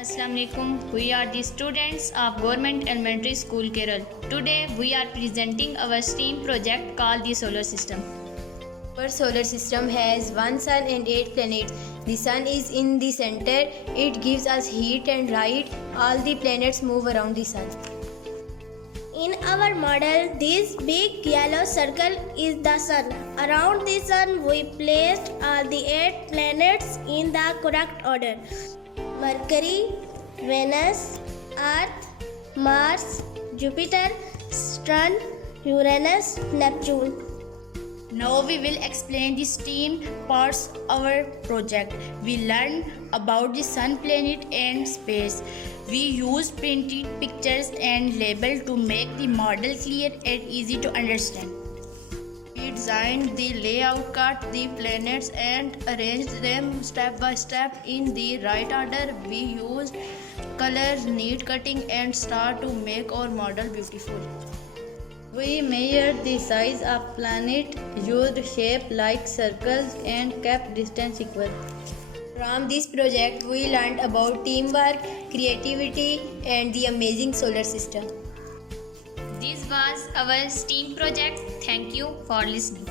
Assalamu alaikum. We are the students of Government Elementary School, Kerala. Today we are presenting our STEAM project called the Solar System. Our solar system has one sun and 8 planets. The sun is in the center. It gives us heat and light. All the planets move around the sun. In our model, this big yellow circle is the sun. Around the sun, we placed all the 8 planets in the correct order: Mercury, Venus, Earth, Mars, Jupiter, Saturn, Uranus, Neptune. Now we will explain the STEAM parts of our project. We learned about the sun, planet and space. We used printed pictures and labels to make the model clear and easy to understand. We designed the layout, cut the planets and arranged them step by step in the right order. We used colors, neat cutting and stars to make our model beautiful. We measured the size of planet, used shape like circles and kept distance equal. From this project, we learned about teamwork, creativity, and the amazing solar system. This was our STEAM project. Thank you for listening.